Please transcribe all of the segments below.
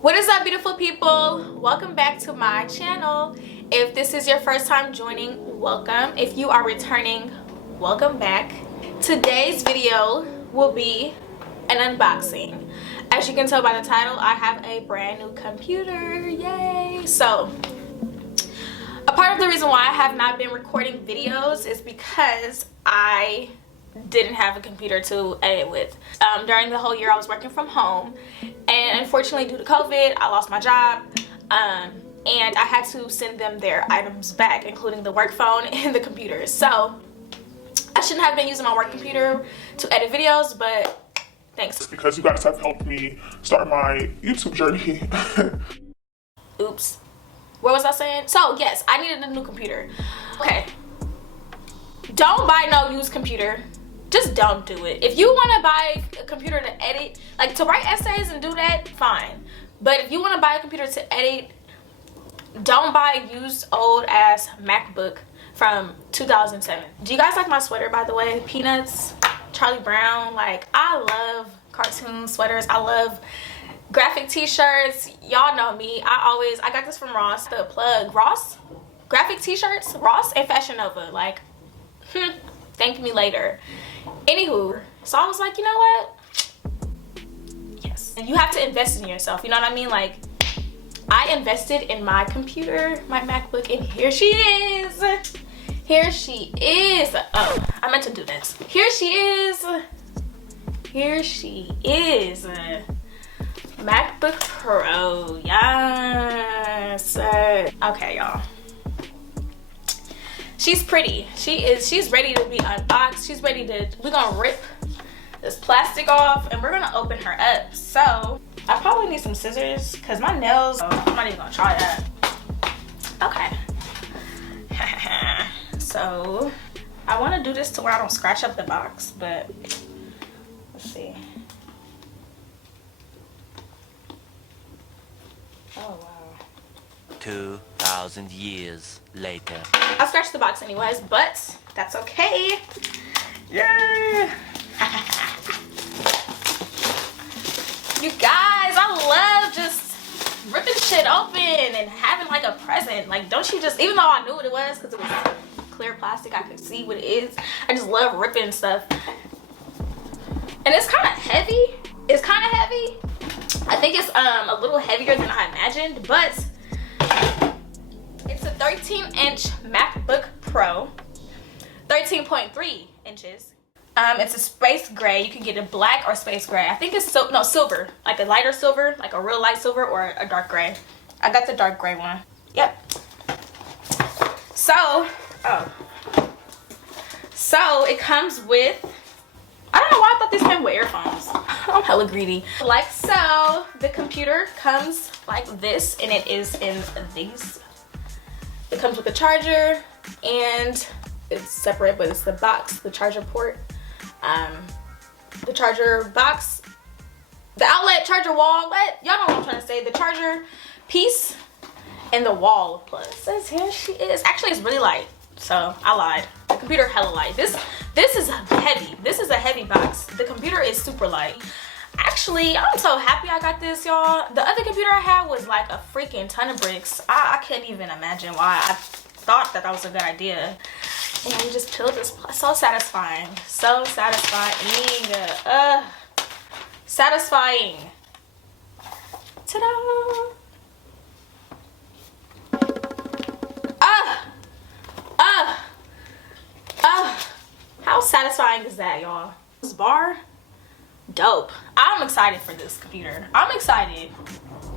What is up, beautiful people? Welcome back to my channel. If this is your first time joining, welcome. If you are returning, welcome back. Today's video will be an unboxing. As you can tell by the title, I have a brand new computer. Yay! So a part of the reason why I have not been recording videos is because I didn't have a computer to edit with. During the whole year I was working from home, and unfortunately due to COVID I lost my job, and I had to send them their items back, including the work phone and the computer. So I shouldn't have been using my work computer to edit videos, but thanks. Because you guys have helped me start my YouTube journey. Oops. What was I saying? So yes, I needed a new computer. Okay. Don't buy no used computer. Just don't do it. If you want to buy a computer to edit, like to write essays and do that, fine. But if you want to buy a computer to edit, don't buy a used old ass MacBook from 2007. Do you guys like my sweater, by the way? Peanuts, Charlie Brown. Like, I love cartoon sweaters. I love graphic t-shirts. Y'all know me. I got this from Ross. The plug. Ross? Graphic t-shirts? Ross and Fashion Nova. Like, thank me later. Anywho, so I was like, you know what? Yes. You have to invest in yourself. You know what I mean? Like, I invested in my computer, my MacBook, and here she is. Here she is. Oh, I meant to do this. Here she is. Here she is. MacBook Pro. Yes. Okay, y'all. She's pretty. She's ready to be unboxed. We're gonna rip this plastic off and we're gonna open her up. So I probably need some scissors because my nails, I'm not even gonna try that. Okay. So I want to do this to where I don't scratch up the box, but let's see. Oh wow. 2,000 years later. I scratched the box anyways, but that's okay. Yeah. You guys, I love just ripping shit open and having like a present. Like, don't you just, even though I knew what it was because it was clear plastic, I could see what it is. I just love ripping stuff. And it's kind of heavy. It's kind of heavy. I think it's a little heavier than I imagined, but it's a 13-inch MacBook Pro, 13.3 inches. It's a space gray. You can get it black or space gray. I think it's silver, like a lighter silver, like a real light silver, or a dark gray. I got the dark gray one. Yep. So it comes with, I don't know why I thought this came with earphones. I'm hella greedy. Like so, the computer comes like this, and it is in these. It comes with a charger, and it's separate, but it's the box, the charger port, the charger box, the outlet, charger wall. Y'all know what I'm trying to say. The charger piece and the wall plug. It says here she is. Actually, it's really light, so I lied. The computer hella light. This is heavy. This is a heavy box. The computer is super light. Actually, I'm so happy I got this, y'all. The other computer I had was like a freaking ton of bricks. I can't even imagine why I thought that was a good idea. And we just peeled this. So satisfying. So satisfying. Satisfying. Ta-da! How satisfying is that, y'all? This bar, dope. I'm excited for this computer. I'm excited.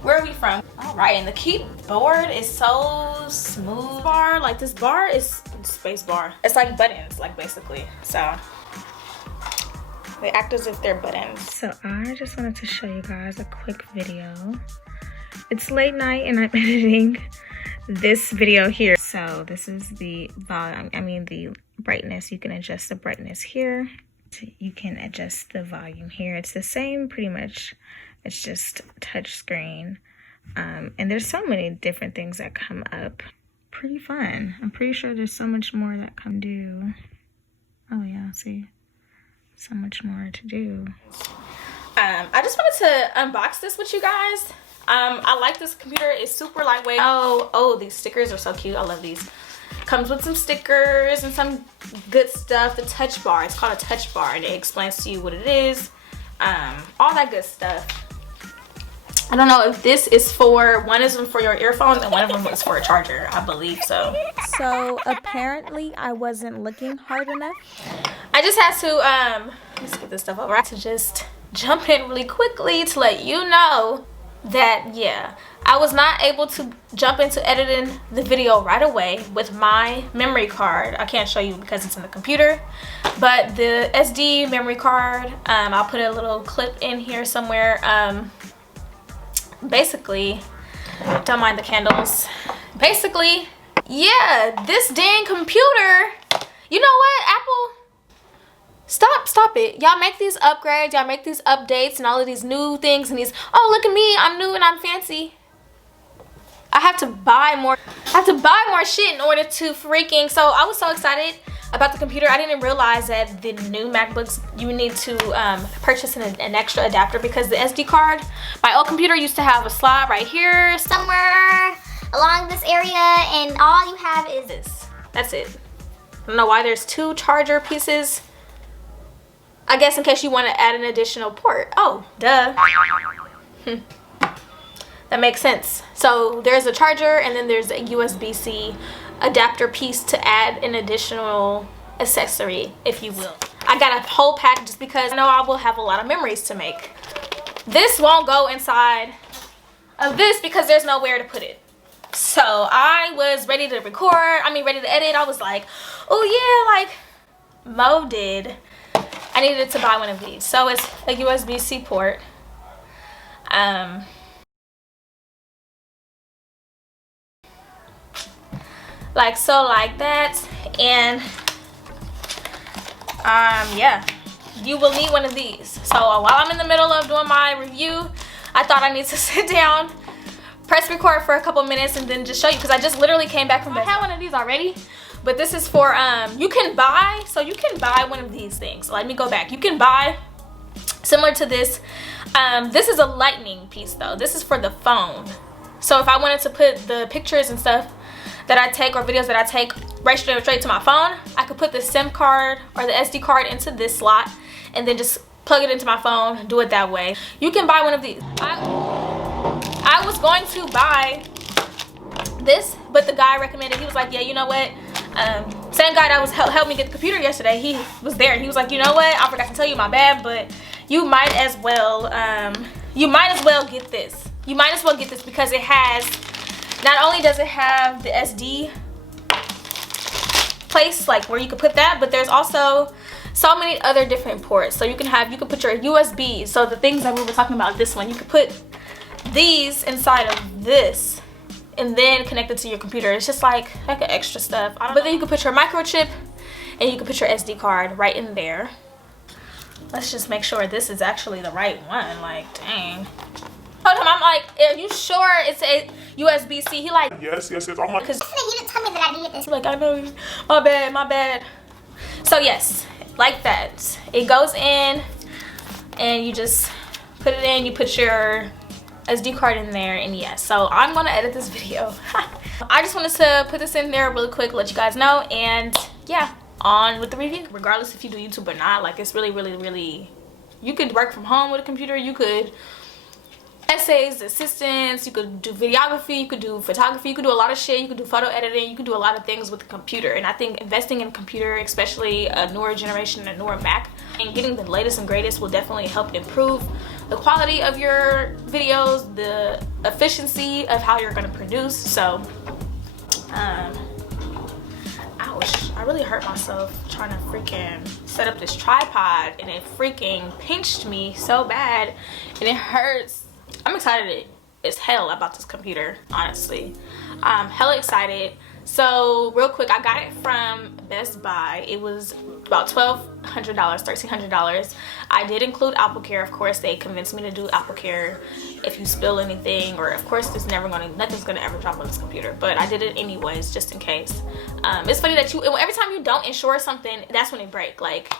Where are we from? All right, and the keyboard is so smooth. Bar, like this bar is space bar. It's like buttons, like basically. So they act as if they're buttons. So I just wanted to show you guys a quick video. It's late night and I'm editing this video here. So this is the volume, the brightness. You can adjust the brightness here. You can adjust the volume here. It's the same pretty much. It's just touch screen. And there's so many different things that come up. Pretty fun. I'm pretty sure there's so much more that come do. Oh yeah, see, so much more to do. I just wanted to unbox this with you guys I like this computer. It's super lightweight. Oh, these stickers are so cute. I love these. Comes with some stickers and some good stuff. The touch bar, it's called a touch bar, and it explains to you what it is. All that good stuff. I don't know if this is for, one is for your earphones and one of them is for a charger. I believe so. So apparently I wasn't looking hard enough. I just had to, let's get this stuff over. I had to just jump in really quickly to let you know that, yeah, I was not able to jump into editing the video right away with my memory card. I can't show you because it's in the computer, but the SD memory card, I'll put a little clip in here somewhere. Basically, don't mind the candles. Basically, yeah, this dang computer, you know what, Apple? Stop it. Y'all make these upgrades, y'all make these updates and all of these new things and these, oh, look at me, I'm new and I'm fancy. I have to buy more shit in order to freaking, so I was so excited about the computer. I didn't realize that the new MacBooks, you need to purchase an extra adapter because the SD card, my old computer used to have a slot right here somewhere along this area, and all you have is this. That's it. I don't know why there's two charger pieces. I guess in case you want to add an additional port. Oh, duh. That makes sense. So there's a charger and then there's a USB-C adapter piece to add an additional accessory, if you will. I got a whole pack just because I know I will have a lot of memories to make. This won't go inside of this because there's nowhere to put it. So I was ready to ready to edit. I was like, oh yeah, like Mo did. I needed to buy one of these. So it's a USB-C port. Like so, like that. And yeah, you will need one of these. So while I'm in the middle of doing my review, I thought I need to sit down, press record for a couple minutes, and then just show you, because I just literally came back from bed. I had one of these already, but this is for you can buy one of these things. Let me go back. You can buy similar to this. This is a lightning piece though. This is for the phone. So if I wanted to put the pictures and stuff that I take or videos that I take right straight to my phone, I could put the SIM card or the SD card into this slot and then just plug it into my phone and do it that way. You can buy one of these. I was going to buy this, but the guy recommended, he was like, yeah, you know what, same guy that was helped me get the computer yesterday, he was there and he was like, you know what, I forgot to tell you, my bad, but you might as well get this. You might as well get this because it has, not only does it have the SD place, like where you could put that, but there's also so many other different ports. So you can put your USB, so the things that we were talking about, this one, you could put these inside of this and then connect it to your computer. It's just like an extra stuff. But then you can put your microchip and you can put your SD card right in there. Let's just make sure this is actually the right one. Like, dang. Told him, I'm like, are you sure it's a USB-C? He like, yes. I'm like, you didn't tell me that I needed this. like, I know, my bad. So yes, like that. It goes in and you just put it in, you put your SD card in there, and yes. So I'm gonna edit this video. I just wanted to put this in there really quick, let you guys know, and yeah, on with the review. Regardless if you do YouTube or not, like, it's really, you could work from home with a computer, you could essays, assistants, you could do videography, you could do photography, you could do a lot of shit, you could do photo editing, you could do a lot of things with the computer. And I think investing in a computer, especially a newer generation, a newer Mac, and getting the latest and greatest will definitely help improve the quality of your videos, the efficiency of how you're going to produce. So ouch, I really hurt myself trying to freaking set up this tripod, and it freaking pinched me so bad and it hurts. I'm excited as hell about this computer, honestly. I'm hella excited. So real quick, I got it from Best Buy. It was about $1,200, $1,300. I did include Apple Care. Of course, they convinced me to do Apple Care if you spill anything, or of course nothing's gonna ever drop on this computer, but I did it anyways just in case. It's funny that every time you don't insure something, that's when it breaks. Like,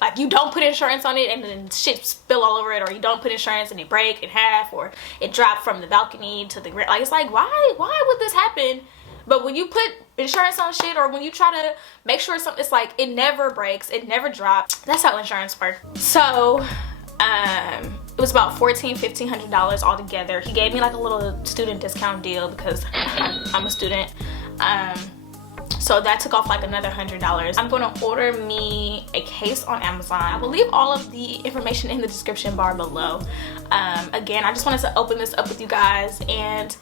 Like, you don't put insurance on it and then shit spill all over it, or you don't put insurance and it break in half, or it dropped from the balcony to the ground. Like, it's like, why would this happen? But when you put insurance on shit, or when you try to make sure something, it's like, it never breaks, it never drops. That's how insurance works. So it was about $1,500 altogether. He gave me like a little student discount deal because I'm a student. So that took off like another $100. I'm gonna order me a case on Amazon. I will leave all of the information in the description bar below. Again, I just wanted to open this up with you guys and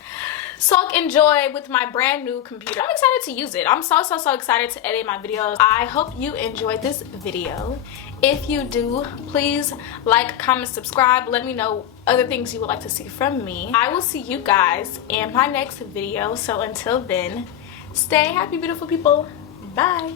enjoy with my brand new computer. I'm excited to use it. I'm so excited to edit my videos. I hope you enjoyed this video. If you do, please like, comment, subscribe. Let me know other things you would like to see from me. I will see you guys in my next video. So until then, stay happy, beautiful people. Bye.